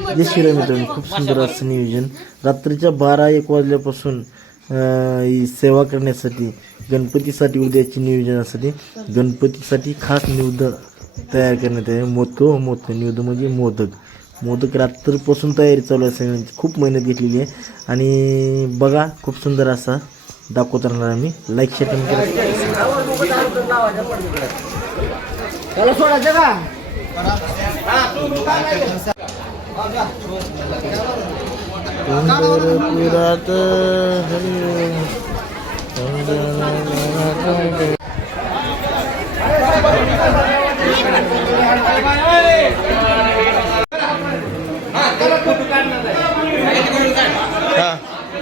जय श्रीराम मित्रांनो, खूप सुंदर असं नियोजन. रात्रीच्या 12-1 वाजल्यापासून ही सेवा करण्यासाठी, गणपतीसाठी उद्याची नियोजनासाठी गणपतीसाठी खास निवेद तयार करण्यात आहे. मोदक निवेद म्हणजे मोदक रात्रपासून तयारी चालू आहे सगळ्यांची. खूप मेहनत घेतलेली आहे आणि बघा खूप सुंदर असा दाखवत राहणार आम्ही. लाईक शेअर करा. पंढरपुरात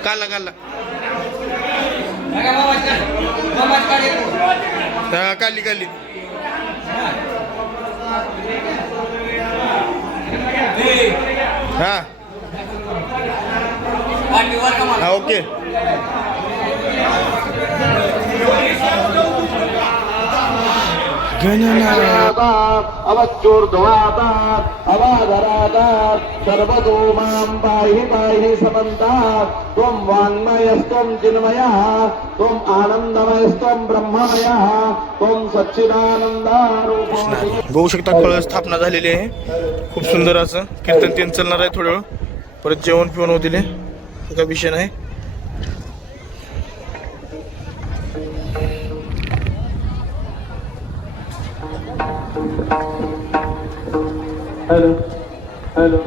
काढला काढली हा ओके. अवच्चूर्ध्वातात् अवाधरातात् सर्वतो मां पाहि समन्तात्. त्वं वाङ्मयस्त्वं चिन्मयः, त्वं आनन्दमयस्त्वं ब्रह्ममयः, त्वं सच्चिदानन्दारूपः. बघू शकता कळस स्थापना झालेली आहे. खूप सुंदर असं कीर्तन तीन चालणार आहे. थोडं वेळ परत जेवण पिवण होतील, काय विषय नाही. हॅलो हॅलो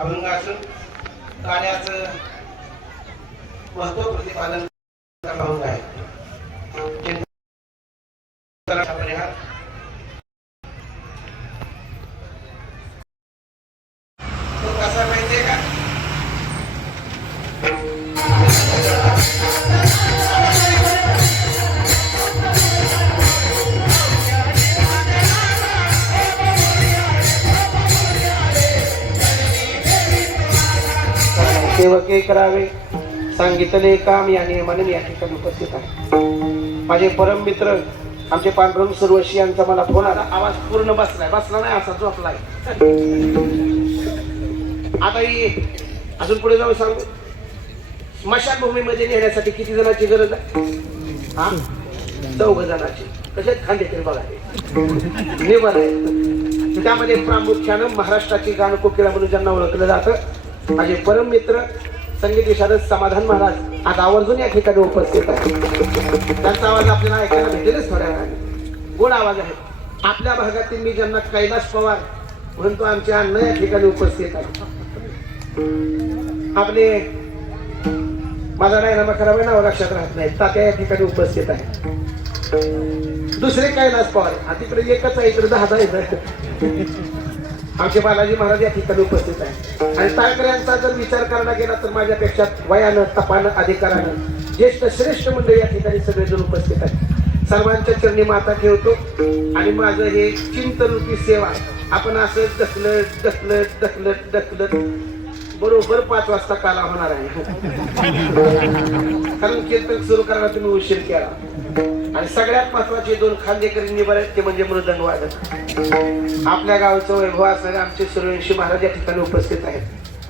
अभंग असून गाण्याचं महत्व प्रतिपादन अभंग आहे. तो कसा माहितीये का? सेवके करावे सांगितले काम या नियमाने मी या ठिकाणी उपस्थित आहे. माझे परम मित्र आमचे पांडुरंग सुरवशी यांचा मला फोन आला. आवाज पूर्ण बसला नाही, असा झोपलाय. आता अजून पुढे जाऊन सांगू. स्मशानभूमीमध्ये नेण्यासाठी किती जणांची गरज आहे? 4 जणांची. कसे खांदेकरी बघा निवड आहे. त्यामध्ये प्रामुख्यानं महाराष्ट्राची गानकोकिळा म्हणून ज्यांना ओळखलं जातं माझे परम मित्र संगीत विशारद समाधान महाराज आज आवर्जून या ठिकाणी उपस्थित आहे. त्यांचा आवाज आपल्याला ऐकायला भेटेलच थोड्या वेळाने. गोड आवाज आहे. आपल्या भागातील मी ज्यांना कैलास पवार म्हणतो आमचे अण्णा या ठिकाणी उपस्थित आहे. आपले माझा डायनामा खराब आहे नाव लक्षात राहत नाही तात्या या ठिकाणी उपस्थित आहे. दुसरे कैलास पवार हा तिकडे एकच आहे इकडे 10 आहे. आमचे बालाजी महाराज या ठिकाणी उपस्थित आहे. आणि टाळकर यांचा जर विचार करायला गेला तर माझ्यापेक्षा वयानं तपानं अधिकारानं ज्येष्ठ श्रेष्ठ मंडळी या ठिकाणी सगळेजण उपस्थित आहेत. सर्वांच्या चरणी माता ठेवतो आणि माझं हे चिंतनरूपी सेवा आपण असं ढकलत ढकलत ढकलत ढकलत बरोबर 5 वाजता काला होणार आहे. कारण कीर्तन सुरू करायला तुम्ही उशीर केला. आणि सगळ्यात महत्वाचे 2 खांदेकरी निभार आहेत ते म्हणजे मृदंग वादक. आपल्या गावचं वैभव असणारे आमचे सूर्यवंशी महाराज या ठिकाणी उपस्थित आहेत.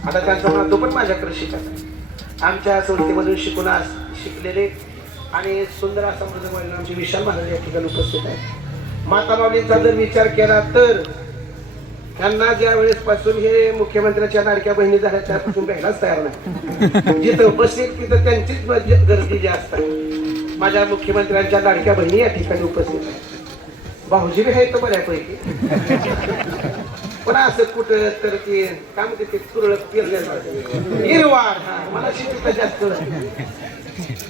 आता त्यांचा नाव तो पण माझ्याकडे शिकत आमच्या संस्थेमधून शिकलेले आणि सुंदर असा मृदंग वादक आमचे विशाल महाराज या ठिकाणी उपस्थित आहेत. माता माऊलींचा जर विचार केला तर त्यांना ज्या वेळेस पासून हे मुख्यमंत्र्याच्या लाडक्या बहिणी झाल्या त्यापासून राहायलाच तयार नाही. जिथं बसेल तिथं त्यांचीच गर्दी जास्त आहे. माझ्या मुख्यमंत्र्यांच्या लाडक्या बहिणी या ठिकाणी उपस्थित आहेत. भाऊजी बी आहेत बऱ्यापैकी पण असं कुठं तर ते काय म्हणते ते तुरळक हिरवाड मला शिकवता जास्त.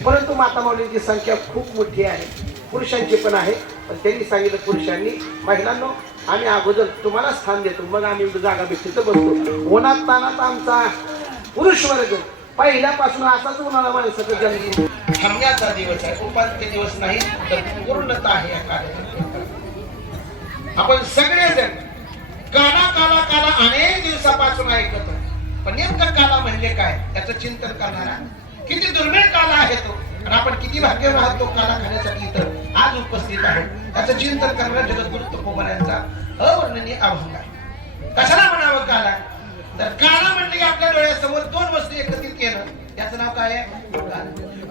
परंतु माता माऊलींची संख्या खूप मोठी आहे. पुरुषांची पण आहे. पण त्यांनी सांगितलं पुरुषांनी महिलांनो आम्ही अगोदर तुम्हाला स्थान देतो मग आम्ही जागा भेटतो तर बसतो. उन्हात तानात आमचा पुरुष वर्ग पहिल्यापासून असाच उन्हाळा माणसाचा जन्म थांबण्याचा दिवस आहे. उपांत्य दिवस नाही तर पूर्णता आहे या कार्यक्रमात. आपण सगळेजण काला काला काला अनेक दिवसापासून ऐकतो. पण नेमकं काला म्हणजे काय त्याचं चिंतन करणारा किती दुर्मिळ काला आहे तो. आणि आपण किती भाग्यवान आहात तो काला खाण्यासाठी इथं आज उपस्थित आहे. त्याचं चिंतन करणारा जगद्गुरु तुकोबांचा अवर्णनीय अभंग आहे. कशाला म्हणावं काला तर काला म्हणजे की आपल्या डोळ्यासमोर 2 वस्तू एकत्रित केलं त्याचं नाव काय आहे.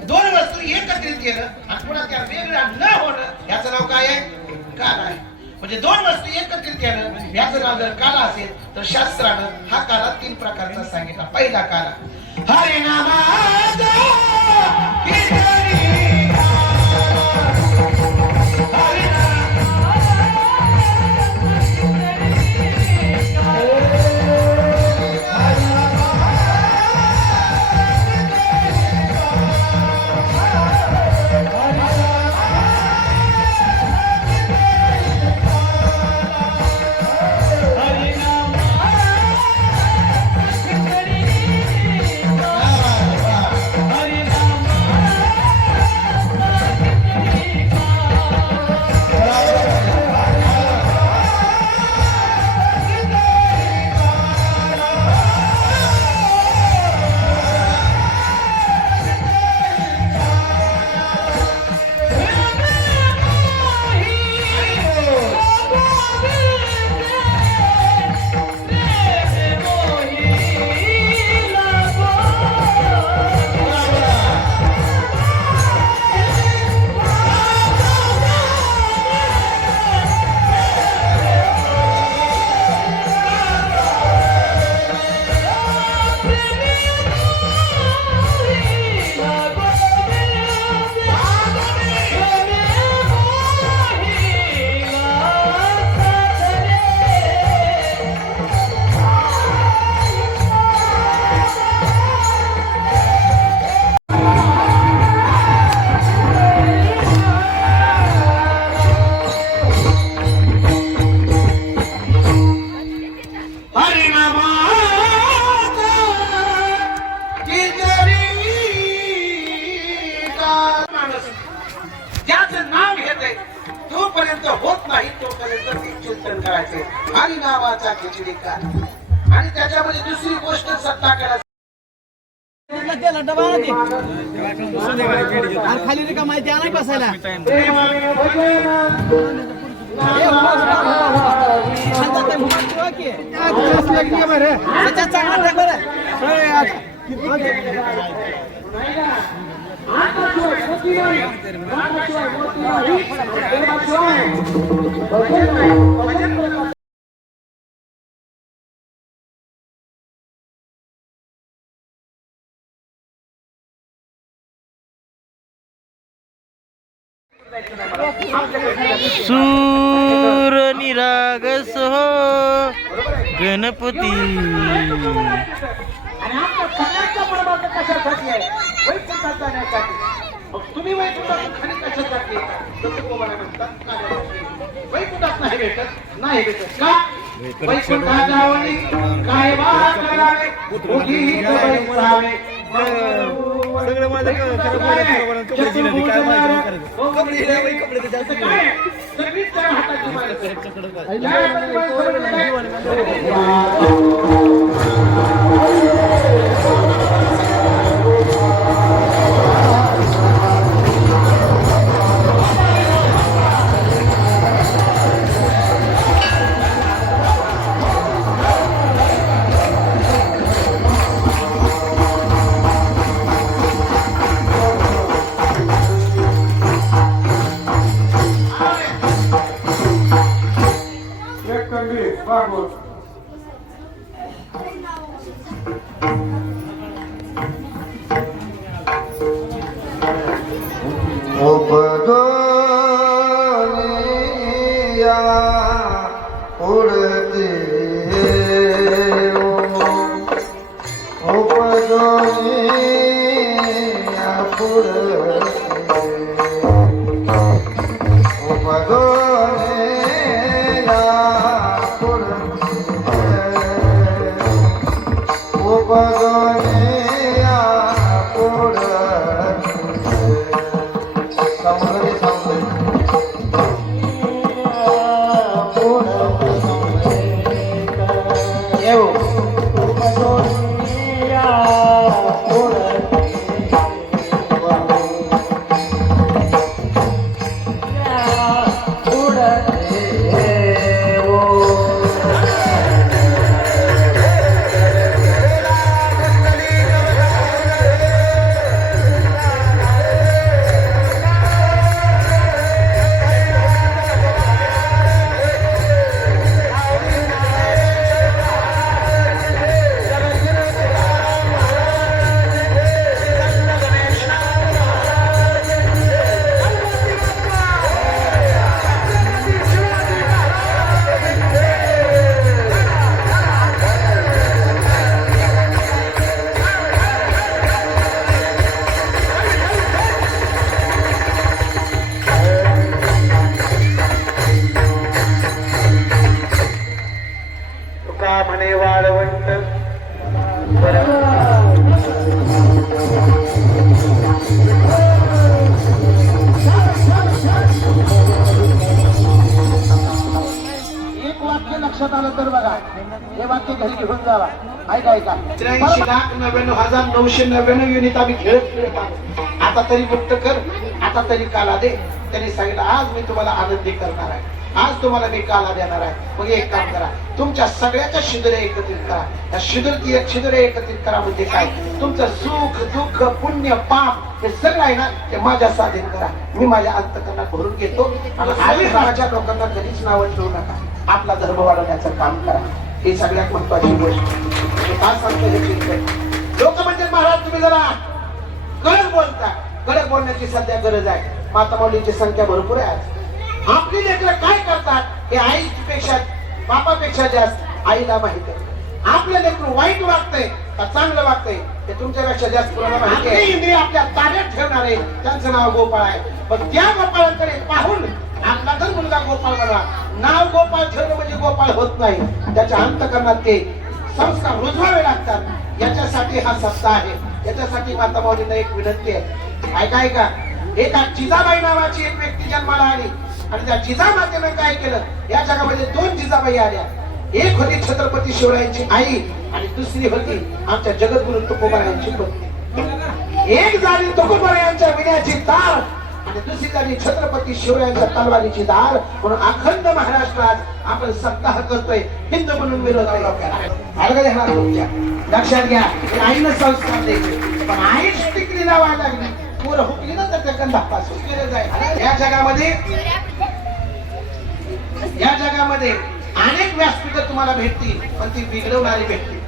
2 वस्तू एकत्रित केलं आणि पुन्हा त्या वेगळ्या न होणं याचं नाव काय आहे काला आहे. म्हणजे 2 वस्तू एकत्रित केलं याचं नाव जर काला असेल तर शास्त्रानं हा काला 3 प्रकारचा सांगितला. पहिला काला हरे नामाचा आणि नावाचा खिचडी का आणि त्याच्यामध्ये दुसरी गोष्ट सत्ता करायची. खाली रिका माहिती नाही बसायला सूर निरागस हो गणपती. आणि आमच्या सगळ्यांचा परमार्थ कशासाठी आहे? वैकुंठात जाण्यासाठी. मग तुम्ही वैकुंठातून खाली कशासाठी येता? दत्तगोबाला म्हणतात कार्यासाठी. वैकुंठात नाही भेटत का? वैकुंठात जावणी काय वा करावे उगी बैसावे. सगळं माझं कपडे दिले नाही, काय माहिती कपडे जास्त सगळीच जरा हाताची माणसं. म्हणे वाळवंट एक वाक्य लक्षात आलं तर बघा, हे वाक्य घरी घेऊन जावा. ऐका 83,99,999 युनिट आम्ही खेळत आहोत. आता तरी मुक्त कर, आता तरी काला दे. त्यांनी सांगितलं आज मी तुम्हाला आनंदी करणार आहे, आज तुम्हाला मी काला देणार आहे. मग एक काम करा, तुमच्या सगळ्याच्या शिदुरे एकत्रित करा. त्या शिदुरे एकत्रित करा म्हणजे काय? तुमचं सुख दुःख पुण्य पाप हे सगळं आहे ना, ते माझ्या स्वाधीन करा. मी माझ्या अंतकरणात भरून घेतो. आणि माझ्या लोकांना कधीच नावं ठेवू नका. आपला धर्म वाढवण्याचं काम करा. ही सगळ्यात महत्वाची गोष्ट. लोक म्हणजे महाराज तुम्ही जरा कडक बोलता. कडक बोलण्याची सध्या गरज आहे. माता माऊलींची संख्या भरपूर आहे आज. आपली लेकरं काय करतात हे आईपेक्षा बापापेक्षा जास्त आईला माहिती आहे. आपलं लेकरू वाईट वागतंय का चांगलं वागतंय हे तुमच्यापेक्षा जास्त कोणाला माहिती आहे. इंद्रिय आपल्या ताब्यात ठेवणारे त्यांचं नाव गोपाळ आहे. पण त्या गोपाळांकडे पाहून आपला तर मुलगा गोपाळ बनवा. नाव गोपाळ ठेवणं म्हणजे गोपाळ होत नाही. त्याच्या अंतकरणात ते संस्कार रुजवावे लागतात. याच्यासाठी हा सप्ताह आहे. याच्यासाठी माता माऊलींना एक विनंती आहे. ऐका एका जिजाबाई नावाची एक व्यक्ती जन्माला आली आणि त्या जिजामातेनं काय केलं, या जगामध्ये 2 जिजाबाई आल्या. एक होती छत्रपती शिवरायांची आई आणि दुसरी होती आमच्या जगद्गुरु तुकोबारायांची पत्नी. एक झाली तुकोबारायांच्या विण्याची तार आणि दुसरी झाली छत्रपती शिवरायांच्या तलवारीची धार. म्हणून अखंड महाराष्ट्रात आपण सप्ताह करतोय. हिंदू म्हणून विरोध लक्षात घ्या. आईनं संस्कार द्यायचे पण आई टिकली लावायला लागली. पोरं हुकली ना तर त्या गंधापासून केलं जाईल. या जगामध्ये अनेक व्यासपीठं तुम्हाला भेटतील पण ती बिघडवणारी भेटतील.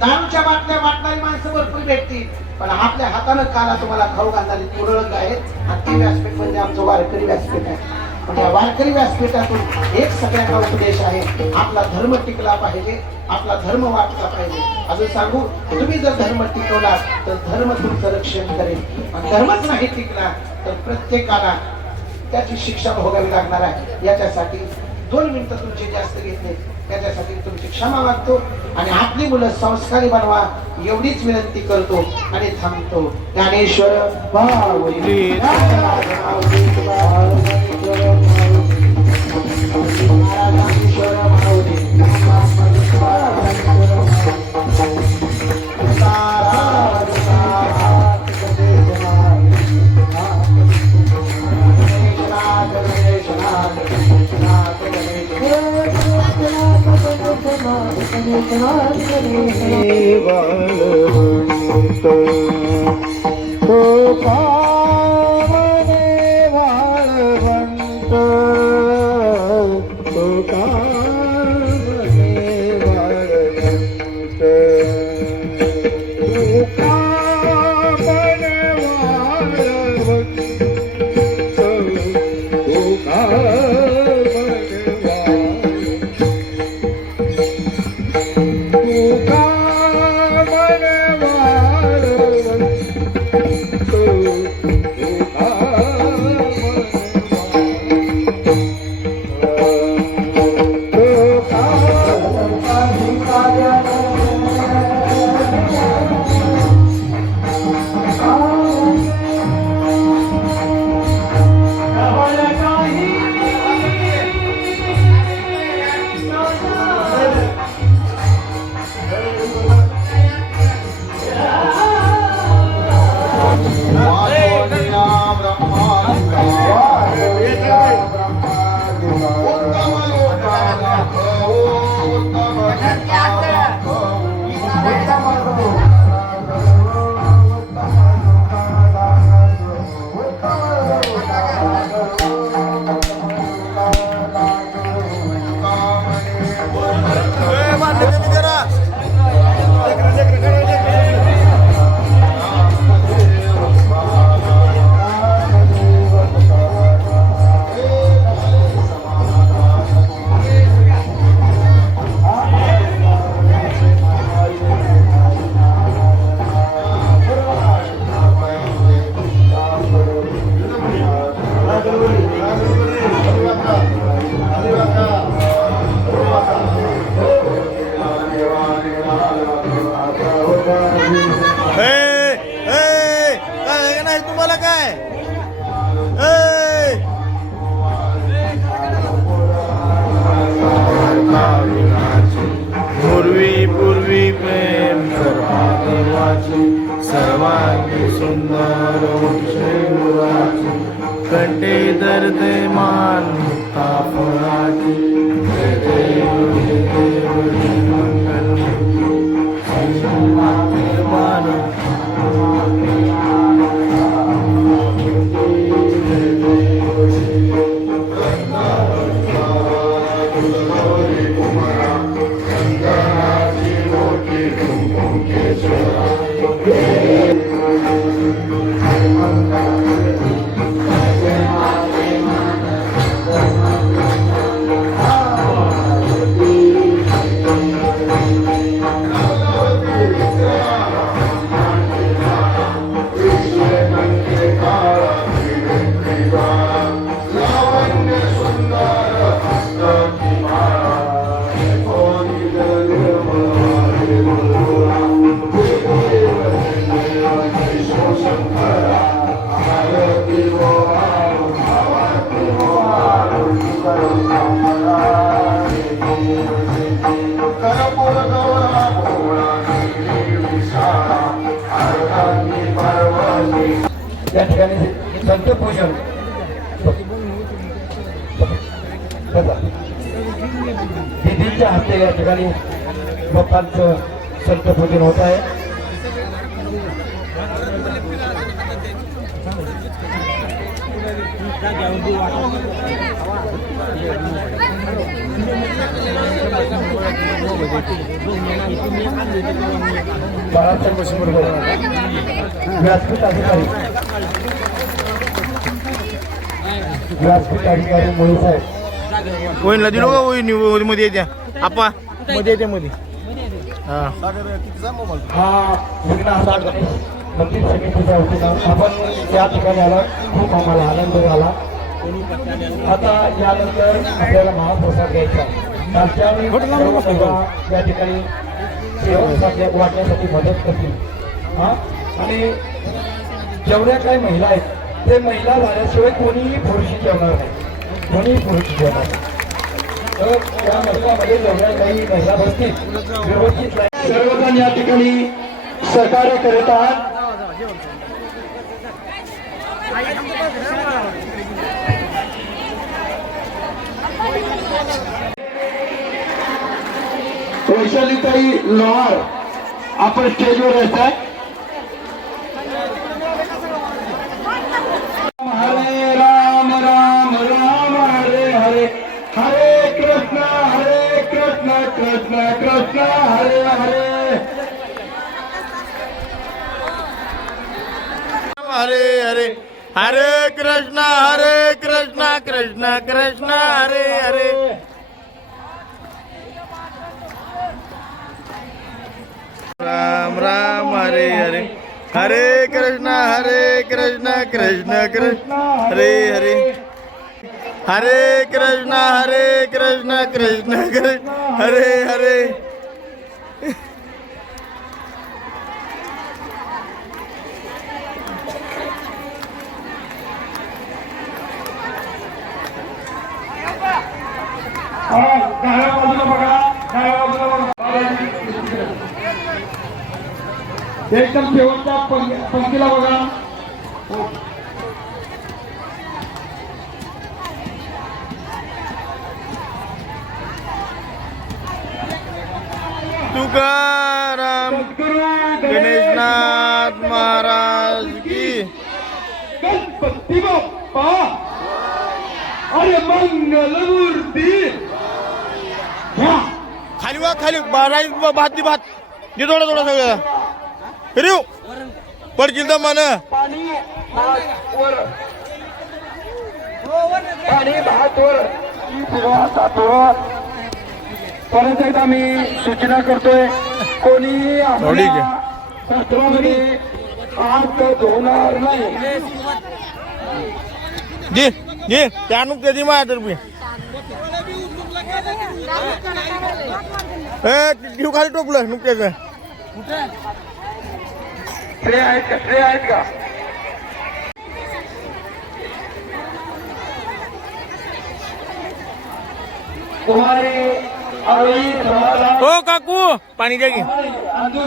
दारूच्या बाटल्या वाटणारी माणसं भरपूर भेटतील पण पण आपल्या हातानं काला तुम्हाला खाऊ घालणारी तुरळक आहे आणि ते व्यासपीठ म्हणजे आमचं वारकरी व्यासपीठ आहे. म्हणजे या वारकरी व्यासपीठातून एक सगळ्यांना उपदेश आहे, आपला धर्म टिकला पाहिजे, आपला धर्म वाचला पाहिजे. अजून सांगू, तुम्ही जर धर्म टिकवला तर धर्म तुमचं रक्षण करेल आणि धर्मच नाही टिकला तर प्रत्येकाला त्याची शिक्षा भोगावी लागणार आहे. याच्यासाठी 2 मिनिटं तुमचे जास्त घेतले, त्याच्यासाठी तुमची क्षमा मागतो आणि आपली मुलं संस्कारी बनवा एवढीच विनंती करतो आणि थांबतो. ज्ञानेश्वर माऊली, ज्ञानेश्वर माऊली. सर्वांगी सुंदर कंटे दर्द मान मुक्ता फळाची जय देव मंगल मान या ठिकाणी संतपूजन दिदींच्या हस्ते या ठिकाणी बाप्पांचं संतपूजन होत आहे. व्यासपीठ अधिकारी मोहित साहेब वहिनीला दिलो का वहिनी मध्ये येत्या आपा मध्ये येत्या मध्ये हा हा विघ्न नक्कीच समितीच्या वतीनं आपण या ठिकाणी आला खूप आम्हाला आनंद झाला. आता यानंतर आपल्याला महाप्रसाद घ्यायचा. या ठिकाणी सेवा वाटण्यासाठी मदत करतील. आणि जेवढ्या काही महिला आहेत ते महिला झाल्याशिवाय कोणीही पुरुषी जेवणार नाही, कोणीही पुरुषी जेवणार नाही. तर त्या महिलामध्ये जेवढ्या काही महिला बसतील व्यवस्थित सर्वजण या ठिकाणी सहकार्य करत आहात. वैशालीताई लोहार आपण स्टेजवर येताय. हरे राम राम राम हरे हरे, हरे कृष्ण कृष्ण कृष्ण हरे हरे. हरे हरे हरे कृष्ण कृष्ण कृष्ण हरे हरे. राम राम हरे हरे, हरे कृष्ण कृष्ण कृष्ण हरे हरे. हरे कृष्ण कृष्ण कृष्ण हरे हरे. डाव्या बाजूला बघा, डाव्या बाजूला बघा. एकदम शेवटच्या पंक्तीला बघा. तुकाराम गणेशनाथ महाराज की. गणपती बाप्पा अरे मंगलमूर्ती. खाली वा खाली राईस भात दे भात दे थोडा थोडा सगळं फिरू पडशील तर मन. पाणी वर, पाणी भात वर. परत एकदा मी सूचना करतोय, कोणी आपल्या शस्त्रामध्ये हात धुवणार नाही. दे दे त्या आणून कधी माझ्यातर्फे घेऊ खाली टोपलं नुकत्याचं. ट्रे आहेत का, ट्रे आहेत का? कुमारी आई समाधान हो काकू पाणी द्या की. अंजू